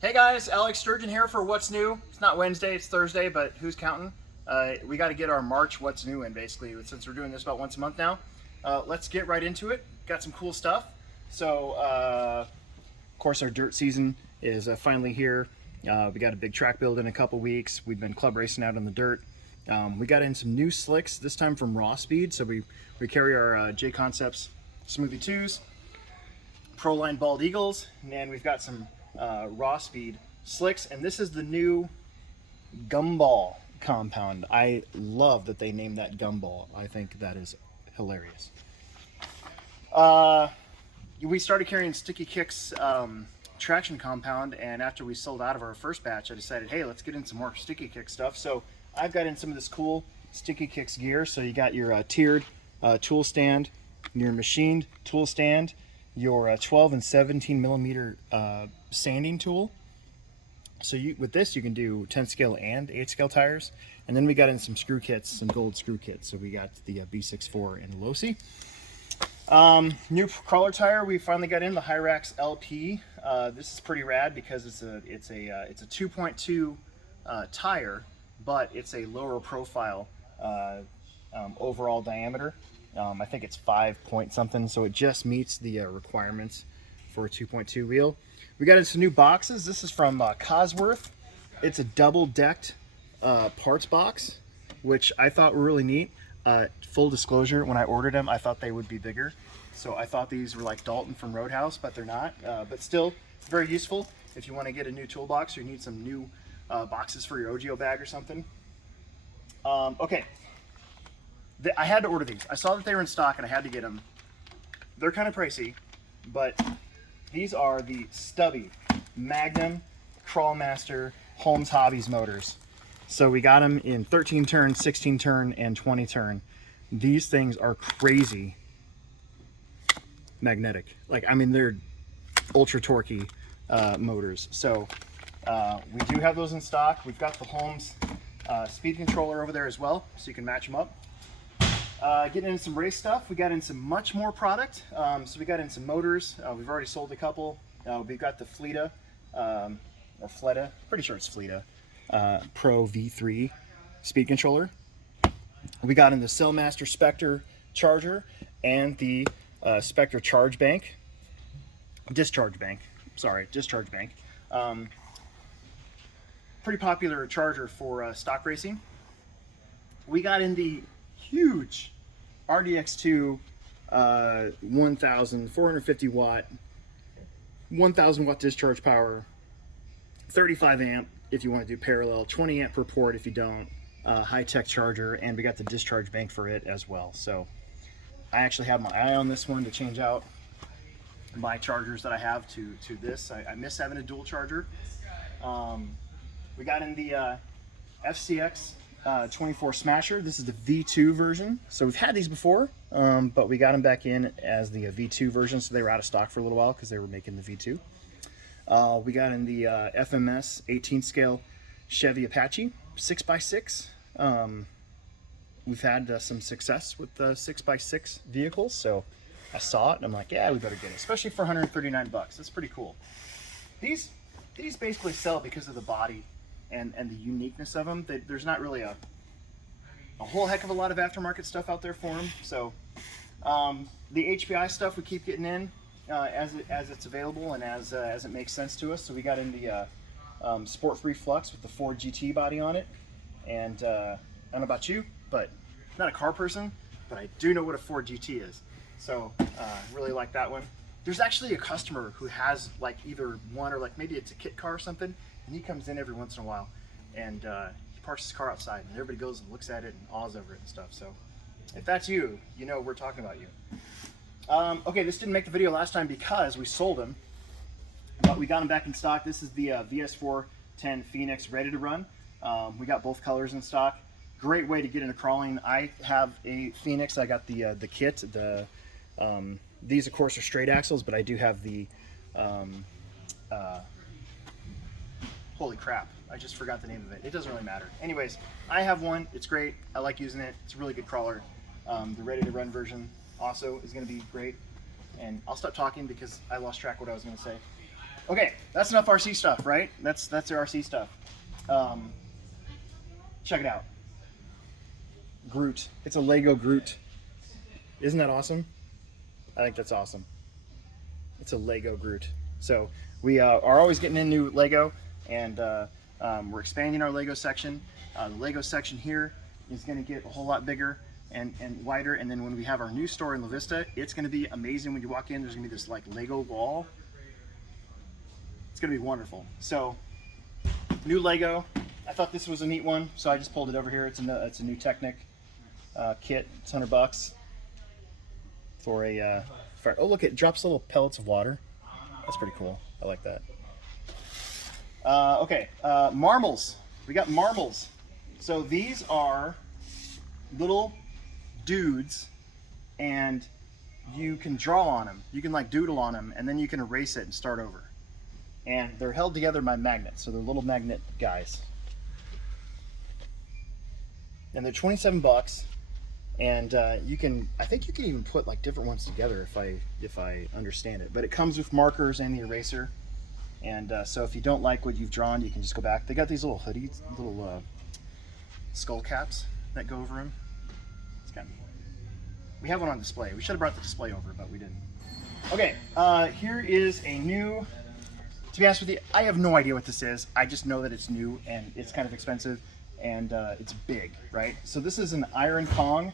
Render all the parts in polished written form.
Hey guys, Alex Sturgeon here for What's New. It's not Wednesday, it's Thursday, but who's counting? We got to get our March What's New in, basically, since we're doing this about once a month now. Let's get right into it. Got some cool stuff. So, of course, our dirt season is finally here. We got a big track build in a couple weeks. We've been club racing out on the dirt. We got in some new slicks, this time from Raw Speed. So we carry our J Concepts Smoothie 2s, Proline Bald Eagles, and we've got some Raw Speed slicks, and this is the new Gumball compound. I love that they named that Gumball. I think that is hilarious. We started carrying Sticky Kicks traction compound, and after we sold out of our first batch, I decided, hey, let's get in some more Sticky Kick stuff. So I've got in some of this cool Sticky Kicks gear. So you got your tiered tool stand, your machined tool stand, your 12 and 17 millimeter sanding tool. So with this you can do 10 scale and 8 scale tires. And then we got in some screw kits, some gold screw kits. So we got the B64 and Losi. New crawler tire we finally got in, the Hyrax LP. This is pretty rad because it's a 2.2 tire, but it's a lower profile overall diameter. I think it's 5 point something, so it just meets the requirements for a 2.2 wheel. We got into some new boxes. This is from Cosworth. It's a double-decked parts box, which I thought were really neat. Full disclosure, when I ordered them, I thought they would be bigger. So I thought these were like Dalton from Roadhouse, but they're not. But still, very useful if you want to get a new toolbox or you need some new boxes for your OGO bag or something. Okay. I had to order these. I saw that they were in stock and I had to get them. They're kind of pricey, but these are the stubby Magnum Crawlmaster Holmes Hobbies motors. So we got them in 13 turn, 16 turn, and 20 turn. These things are crazy magnetic. Like, I mean, they're ultra torquey motors. So we do have those in stock. We've got the Holmes speed controller over there as well, so you can match them up. Getting into some race stuff, we got in some much more product. So we got in some motors. We've already sold a couple. We've got the Fleta, or Fleta, pretty sure it's Fleta, Pro V3 speed controller. We got in the Cellmaster Specter charger and the Specter discharge bank. Pretty popular charger for stock racing. We got in the huge RDX2 450 watt, 1000 watt discharge power, 35 amp if you want to do parallel, 20 amp per port if you don't, high-tech charger, and we got the discharge bank for it as well. So I actually have my eye on this one to change out my chargers that I have to this. I miss having a dual charger. We got in the FCX 24 Smasher. This is the V2 version. So we've had these before, but we got them back in as the V2 version, so they were out of stock for a little while because they were making the V2. We got in the FMS 18 scale Chevy Apache 6x6. We've had some success with the 6x6 vehicles, so I saw it and I'm like, yeah, we better get it, especially for 139 bucks. That's pretty cool. These basically sell because of the body and the uniqueness of them. There's not really a whole heck of a lot of aftermarket stuff out there for them. So the HPI stuff we keep getting in as it's available and as it makes sense to us. So we got in the Sport 3 Flux with the Ford GT body on it. And I don't know about you, but I'm not a car person, but I do know what a Ford GT is. So really like that one. There's actually a customer who has like either one or like maybe it's a kit car or something, and he comes in every once in a while and he parks his car outside and everybody goes and looks at it and awes over it and stuff. So if that's you, you know we're talking about you. Okay, this didn't make the video last time because we sold them, but we got them back in stock. This is the VS410 Phoenix ready to run. We got both colors in stock. Great way to get into crawling. I have a Phoenix. I got the kit. These of course are straight axles, but I do have the holy crap, I just forgot the name of it. It doesn't really matter. Anyways, I have one. It's great. I like using it. It's a really good crawler. The ready to run version also is going to be great. And I'll stop talking because I lost track of what I was going to say. Okay, that's enough RC stuff, right? That's the RC stuff. Check it out. Groot. It's a Lego Groot. Isn't that awesome? I think that's awesome. It's a Lego Groot. So we are always getting in new Lego, and we're expanding our Lego section. The Lego section here is going to get a whole lot bigger and wider, and then when we have our new store in La Vista, it's going to be amazing. When you walk in, there's going to be this like Lego wall. It's going to be wonderful. So new Lego. I thought this was a neat one, so I just pulled it over here. It's a new Technic kit. It's $100 for a oh, look, it drops little pellets of water. That's pretty cool. I like that. Okay, marbles. We got marbles. So these are little dudes, and you can draw on them. You can like doodle on them, and then you can erase it and start over. And they're held together by magnets, so they're little magnet guys. And they're $27. And you can, I think you can even put like different ones together if I understand it. But it comes with markers and the eraser. And so if you don't like what you've drawn, you can just go back. They got these little hoodies, little skull caps that go over them. It's kind of neat. We have one on display. We should have brought the display over, but we didn't. Okay, here is a new, to be honest with you, I have no idea what this is. I just know that it's new and it's kind of expensive and it's big, right? So this is an iron Kong.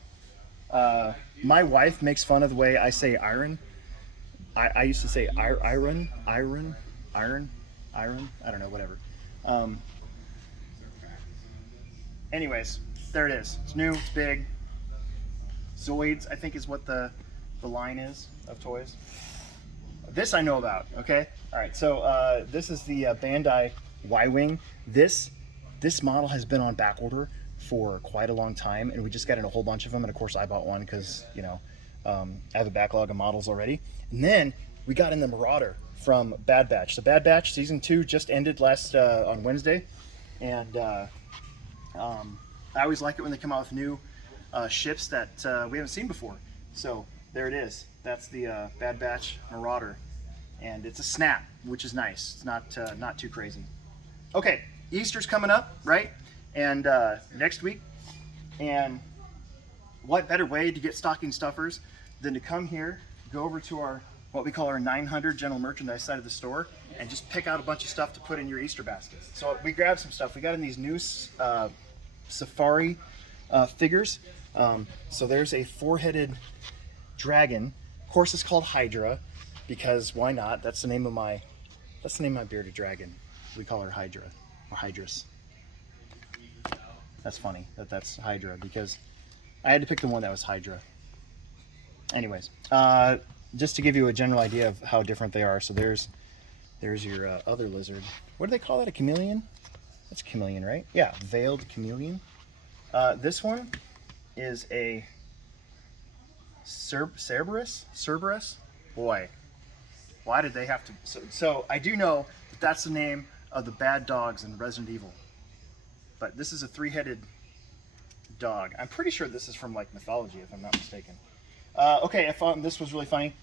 My wife makes fun of the way I say iron. I used to say iron. I don't know, whatever. Anyways, there it is. It's new, it's big. Zoids, I think, is what the line is of toys. This I know about, okay? All right, so this is the Bandai Ywing. This model has been on back order for quite a long time, and we just got in a whole bunch of them, and of course I bought one because, you know, I have a backlog of models already. And then we got in the Marauder from Bad Batch. The Bad Batch season 2 just ended last on Wednesday, and I always like it when they come out with new ships that we haven't seen before. So there it is. That's the Bad Batch Marauder, and it's a snap, which is nice. It's not too crazy. Okay, Easter's coming up, right? And next week, and what better way to get stocking stuffers than to come here, go over to our, what we call our 900 general merchandise side of the store, and just pick out a bunch of stuff to put in your Easter baskets. So we grabbed some stuff. We got in these new safari figures. So there's a four-headed dragon. Of course, it's called Hydra, because why not? That's the name of my bearded dragon. We call her Hydra, or Hydrus. That's funny that that's Hydra, because I had to pick the one that was Hydra. Anyways, just to give you a general idea of how different they are. So there's your other lizard. What do they call that? A chameleon? That's a chameleon, right? Yeah, veiled chameleon. This one is a Cerberus. Boy, why did they have to? So I do know that that's the name of the bad dogs in Resident Evil. But this is a three-headed dog. I'm pretty sure this is from like mythology, if I'm not mistaken. Okay, I thought this was really funny.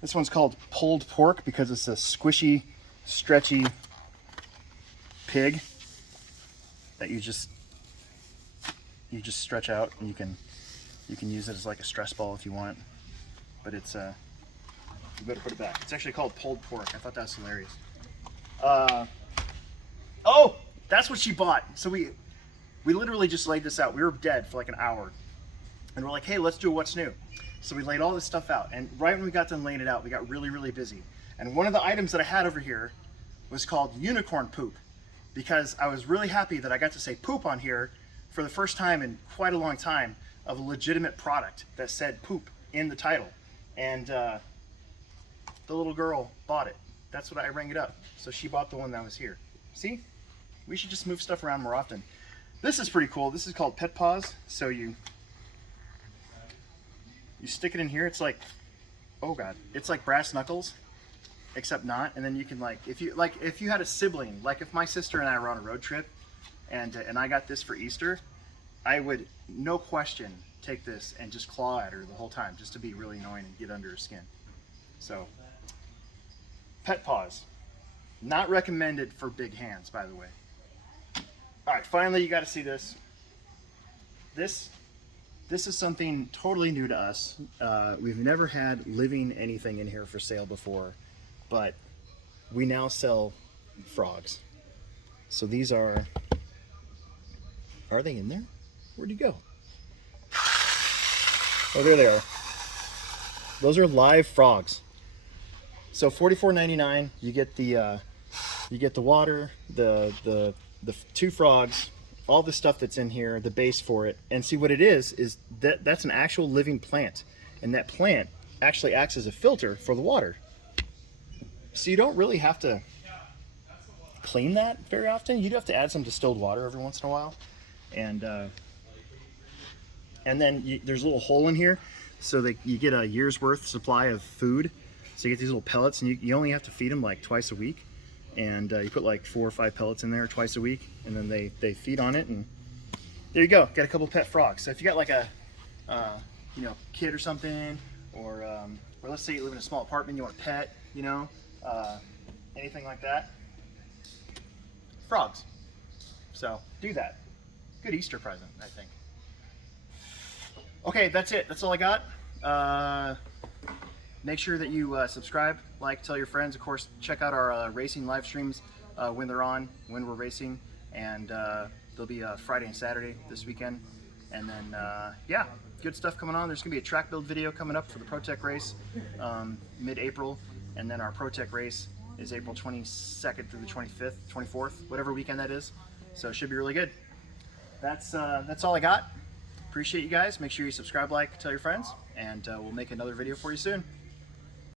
This one's called pulled pork because it's a squishy, stretchy pig that you just stretch out, and you can use it as like a stress ball if you want. But it's you better put it back. It's actually called pulled pork. I thought that was hilarious. Oh, that's what she bought. So we literally just laid this out. We were dead for like an hour, and we're like, hey, let's do a what's new. So we laid all this stuff out, and right when we got done laying it out, we got really, really busy. And one of the items that I had over here was called unicorn poop, because I was really happy that I got to say poop on here for the first time in quite a long time of a legitimate product that said poop in the title. And the little girl bought it. That's what I rang it up. So she bought the one that was here. See? We should just move stuff around more often. This is pretty cool. This is called Pet Paws. So you stick it in here. It's like, oh god, it's like brass knuckles, except not. And then you can if you had a sibling, like if my sister and I were on a road trip, and I got this for Easter, I would, no question, take this and just claw at her the whole time, just to be really annoying and get under her skin. So, Pet Paws. Not recommended for big hands, by the way. All right, finally, you got to see this. This is something totally new to us. We've never had living anything in here for sale before, but we now sell frogs. So these are they in there? Where'd you go? Oh, there they are. Those are live frogs. So $44.99, you get the water, the 2 frogs, all the stuff that's in here, the base for it. And see what it is that's an actual living plant. And that plant actually acts as a filter for the water. So you don't really have to clean that very often. You'd have to add some distilled water every once in a while. And then there's a little hole in here so that you get a year's worth supply of food. So you get these little pellets, and you only have to feed them like twice a week. And you put like 4 or 5 pellets in there twice a week, and then they feed on it, and there you go. Got a couple pet frogs. So if you got like a kid or something, or let's say you live in a small apartment, you want a pet, anything like that, frogs. So do that. Good Easter present, I think. Okay, that's it. That's all I got. Make sure that you subscribe, like, tell your friends. Of course, check out our racing live streams when they're on, when we're racing. And there'll be Friday and Saturday this weekend. And then, yeah, good stuff coming on. There's going to be a track build video coming up for the ProTech race mid-April. And then our ProTech race is April 22nd through the 25th, 24th, whatever weekend that is. So it should be really good. That's all I got. Appreciate you guys. Make sure you subscribe, like, tell your friends, and we'll make another video for you soon.